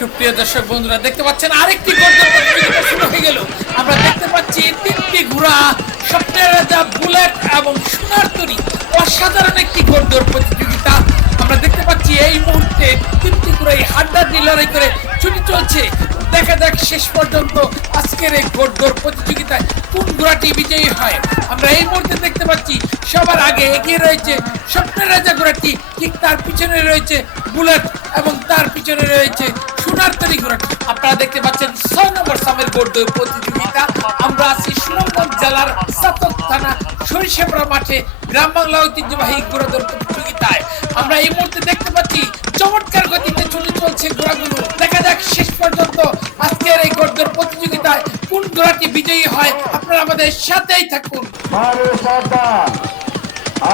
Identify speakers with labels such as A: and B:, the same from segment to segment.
A: সুপ্রিয় দর্শক বন্ধুরা, দেখতে পাচ্ছেন আরেকটি শুরু হয়ে গেল। আমরা দেখতে পাচ্ছি তিনটি ঘোড়া, স্বপ্নের রাজা বুলেট এবং সোনার তরি। অসাধারণ একটি গর্দর প্রতিযোগিতা। আমরা দেখতে পাচ্ছি এই মুহূর্তে তিনটি ঘোড়াই হাড্ডাড্ডি লড়াই করে ছুটি চলছে। দেখা যাক শেষ পর্যন্ত আজকের এই গর্দর প্রতিযোগিতায় কোন ঘোড়াটি বিজয়ী হয়। আমরা পাচ্ছি সবার আগে এগিয়ে রয়েছে, স্বপ্নের রাজা ঘোড়াটি, ঠিক তার পিছনে রয়েছে বুলেট এবং তার পিছনে রয়েছে সোনার তরি ঘোড়াটি। আপনারা দেখতে পাচ্ছেন ছয় নম্বর সামের গর্দর প্রতিযোগিতা। আমরা আছি সুনামগঞ্জ জেলার সাতক থানা সরিষাপড়া মাঠে গ্রাম বাংলা ঐতিহ্যবাহী ঘোড়াদৌড় প্রতিযোগিতায়। আমরা এই মুহূর্তে দেখতে পাচ্ছি চমৎকার গতিতে চলে চলছে ঘোড়াগুলো। দেখা যাক শেষ পর্যন্ত আজকের এই ঘোড়দৌড় প্রতিযোগিতায় কোন ঘোড়াটি বিজয়ী হয়। আপনারা আমাদের সাথেই থাকুন।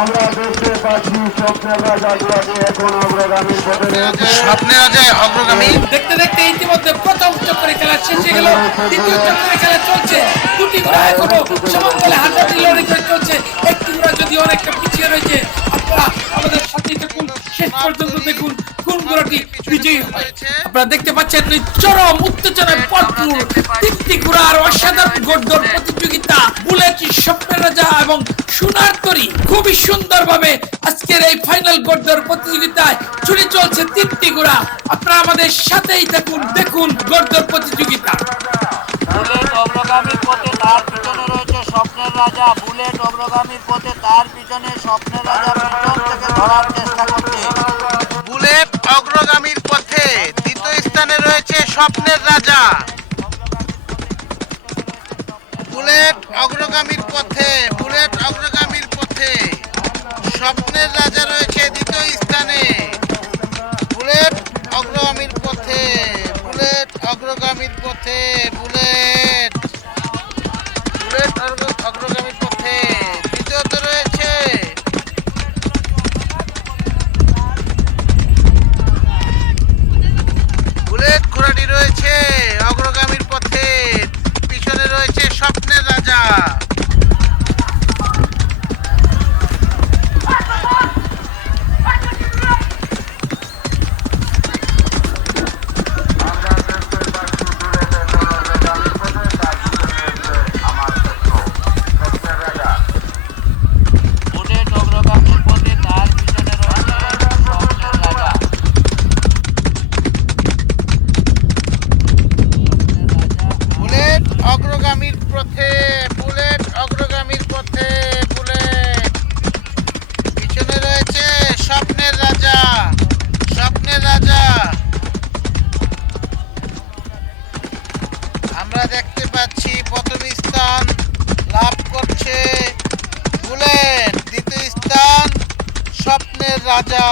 B: আমরা দেখতে পাচ্ছি স্বপ্নের রাজাগুলোকে এখন অগ্রগামী পথে রয়েছে।
C: স্বপ্নে রাজায় অগ্রগামী।
A: দেখতে দেখতে ইতিমধ্যে প্রথম চক্করে খেলা শেষ হয়ে গেল। দ্বিতীয় চক্করে খেলা চলছে। দুটি ঘোড়া এখনও সমান্তরালে হাড্ডাহাড্ডি লড়াই করে চলছে। একটি ঘোড়া যদি অনেকটা পিছিয়ে রয়েছে আপনারা আমাদের সাথেই থাকুন। শেষ পর্যন্ত দেখুন কোন ঘোড়াটি বিজয়ী হয় আপনারা দেখতে পাচ্ছেন চরম উত্তেজনায় ভরপুর তিনটি ঘোড়ার অসাধারণ গড়দর প্রতিযোগিতা বুলেট স্বপ্নের রাজা এবং সোনার তরি খুবই সুন্দরভাবে আজকের এই ফাইনাল গড়দর প্রতিযোগিতায় ছুটে চলছে তিনটি ঘোড়া। আপনারা আমাদের সাথেই থাকুন, দেখুন গড়দর প্রতিযোগিতা।
D: বুলেট পথে তার পিছনে রয়েছে স্বপ্নের রাজা। বুলেট অগ্রগামীর পথে তার পিছনে স্বপ্নের রাজা পিছন থেকে ধরার চেষ্টা করছে।
C: অগ্রগামীর পথে, বুলেট অগ্রগামীর পথে। স্বপ্নের রাজা রয়েছে দ্বিতীয় স্থানে। বুলেট অগ্রগামীর পথে, বুলেট অগ্রগামীর পথে, বুলেট। বুলেট অগ্র- অগ্রগামীর পথে তৃতীয়ত রয়েছে। বুলেট ঘোড়াটি রয়েছে রাজা